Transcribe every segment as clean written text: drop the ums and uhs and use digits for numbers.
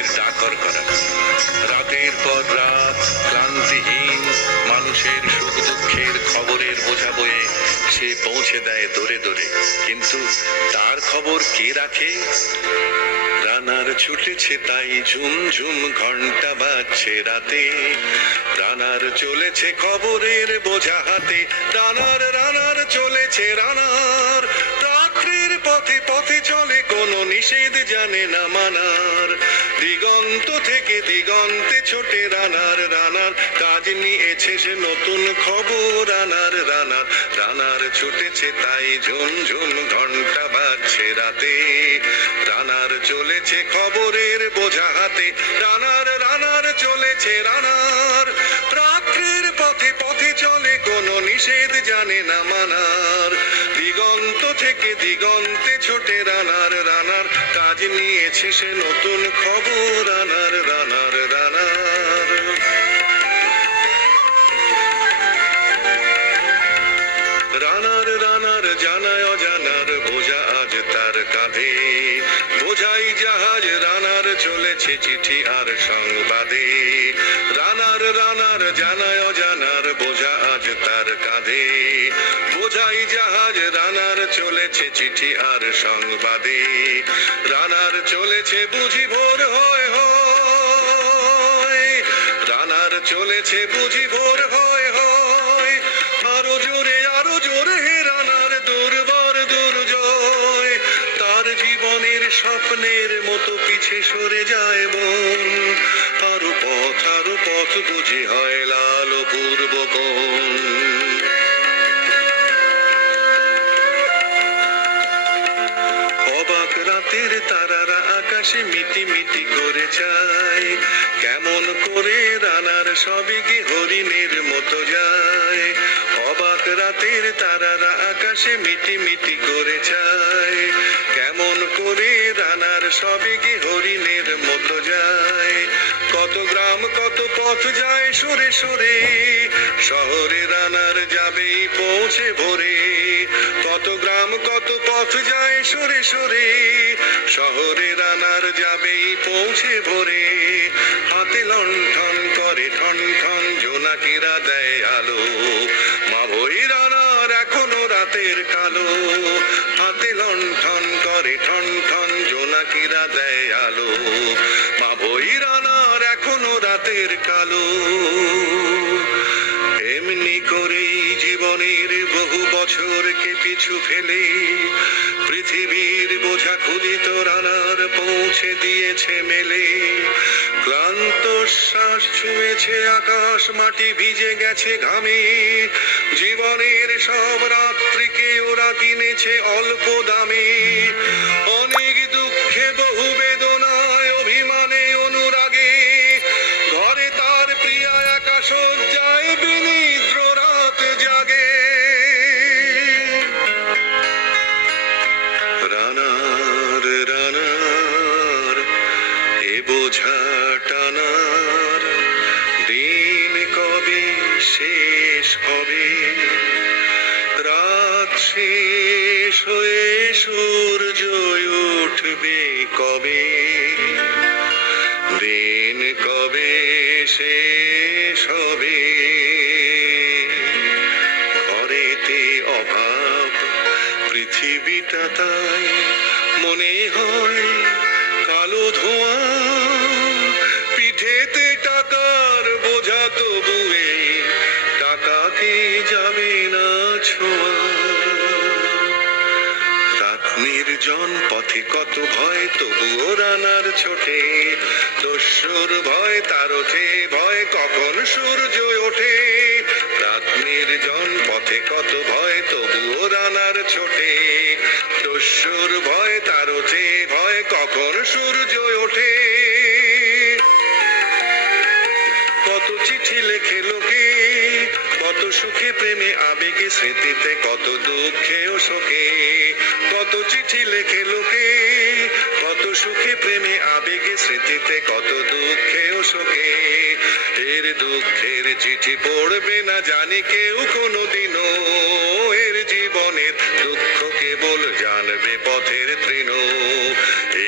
জীবনের ডাকর করা। রাতের পর রাত ক্লান্তিহীন মানুষের সুখ দুঃখের খবরের বোঝা বয়ে সে পৌঁছে দেয় দূরে দূরে, কিন্তু তার খবর কে রাখে? রানার ছুটেছে তাই ঝুম ঝুম ঘন্টা বাজছে রাতে, রানার চলেছে খবরের বোঝা হাতে। রানার রানার চলেছে রানার, রাত্রির পথে পথে চলে কোনো নিষেধ জানে না মানার। দিগন্ত থেকে দিগন্তে ছোটে রানার, রানার কাজ নিয়েছে সে নতুন খবর। রানার রানার রানার ছুটেছে তাই ঝুম ঝুম ঘন্টা বাজছে রাতে, রানার চলেছে খবরের বোঝা হাতে। রানার রানার চলেছে রানার, রাত্রির পথে পথে চলে কোনো নিষেধ জানে না মানার। দিগন্ত থেকে দিগন্তে ছোটে রানার, রানার কাজ নিয়েছে সে নতুন খবর। রানার রানার রানার রানার রানার জানায় অজানার বোঝা আজ তার কাঁধে, বোঝাই জাহাজ রানার চলেছে চিঠি আর সংবাদে। রানার রানার জানায় অজানার বোঝা আজ তার কাঁধে, বোঝাই জাহাজ রানার চলেছে চিঠি আর সংবাদে। রানার চলেছে বুঝি ভোর হয় হয়, রানার চলেছে বুঝি ভোর হয় হয়। আরো জোরে হে রানার দুর্বার দুর্জয়, তার জীবনের স্বপ্নের মতো পিছে সরে যায় মন। আরো পথ বুঝি হয় লাল পূর্ব কোণ। অবাক রাতের তারারা আকাশে মিটি মিটি করে চায়, কেমন করে রানার সবে কি হরিণের মতো যায়। অবাক রাতের তারারা আকাশে মিটি মিটি করে চায়, কেমন করে রানার সবে কি হরিণের মতো যায়। কত গ্রাম কত পথ যায় সরে সরে, শহরে রানার যাবেই পৌঁছে ভোরে। কত গ্রাম কত পথ যায় সরে সরে, শহরে রানার যাবেই পৌঁছে ভোরে। হাতে লণ্ঠন করে ঠন ঠন জোনাকিরা দেয় আলো, মা বই রানার এখনো রাতের কালো। হাতে লণ্ঠন করে ঠন ঠন জোনাকিরা দেয় আলো, মা বই রানার এখনো রাতের কালো। এমনি করেই জীবনের বহু বছরকে পিছু ফেলে পৃথিবীর বোঝা ক্ষুদিত রানার পৌঁছে দিয়েছে মেলে। ক্লান্ত শ্বাস ছুঁয়েছে আকাশ মাটি ভিজে গেছে ঘামে, জীবনের সব রাত্রিকে ওরা কিনেছে অল্প দামে। অনেক দুঃখে বহু বেদনায় অভিমানে অনুরাগে, ঘরে তার প্রিয়া একা শয্যায় বিনিদ্র রাত জাগে। রানার রানার এ বোঝা টানার দিন কবে শেষ হবে। রাত শেষ হয়ে সূর্য উঠবে কবে, দিন কবে শেষ হবে। ঘরেতে অভাব পৃথিবীটা তাই মনে হয় কালো ধোঁয়া। পিঠেতে টাকার বোঝা তবুয়ে টাকাকে যাবে না ছোঁয়া। রাত নির্জন পথে কত ভয় তবুও রানার ছোটে, দস্যুর ভয় তার ওঠে ভয় কখন সূর্য ওঠে। রাত নির্জন পথে কত ভয় তবুও রানার ছোটে, দস্যুর ভয় তার ওঠে ভয় কখন সূর্য ওঠে। কত চিঠি লেখে লোকে, কত সুখে প্রেমে আবেগে স্মৃতিতে, কত দুঃখে ও শোকে। কত চিঠি লেখে লোকে, কত সুখে প্রেমে আবেগে স্মৃতিতে, কত দুঃখে ও শোকে। এর দুঃখের চিঠি পড়বে না জানি কেউ কোনোদিনও, এর জীবনের দুঃখ কেবল জানবে পথের তৃণ।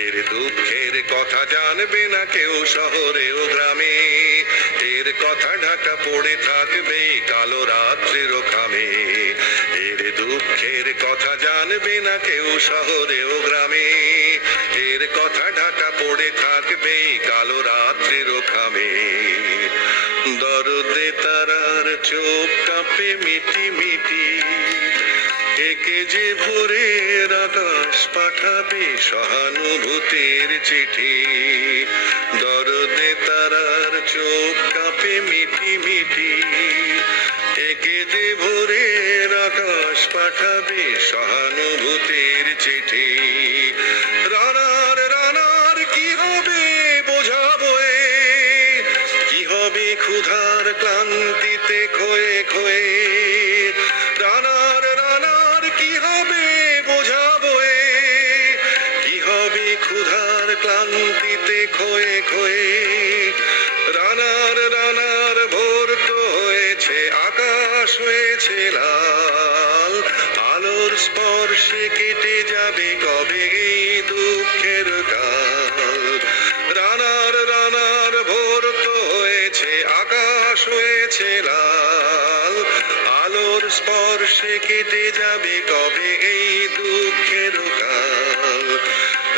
এর দুঃখের কথা জানবে না কেউ শহরে ও গ্রামে, এর কথা ঢাকা পড়ে থাকবে কালো রাত্রির খামে। এর দুঃখের কথা জানবে না কেউ শহরে ও গ্রামে, এর কথা ঢাকা পড়ে থাকবে কালো রাত্রির খামে। দরদে তারার চোখ কাঁপে মিটি মিটি, একে যে ভোরের আকাশ পাঠাবে সহানুভূতির চিঠি। দরদে তারার চোখ কাঁপে মিটি মিটি, একে যে ভোরের আকাশ পাঠাবে সহানুভূতির চিঠি। রানার রানার কি হবে বোঝাবো, কি হবে ক্ষুধার ক্লান্তিতে খয়ে খয়ে। রানার রানার কি হবে বোঝাবো, কি হবে ক্ষুধার ক্লান্তিতে খয়ে খয়ে। রানার রানার ভোর তো হয়েছে, আকাশ হয়েছে লাল, আলোর স্পর্শে কেটে যাবে কবে এই দুঃখের কাল। রানার রানার ভোর তো হয়েছে, আকাশ হয়েছে লাল, আলোর স্পর্শে কেটে যাবে কবে এই দুঃখের কাল।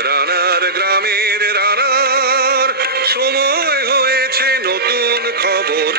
রানার গ্রামের রানার, সময় হয়েছে নতুন খবর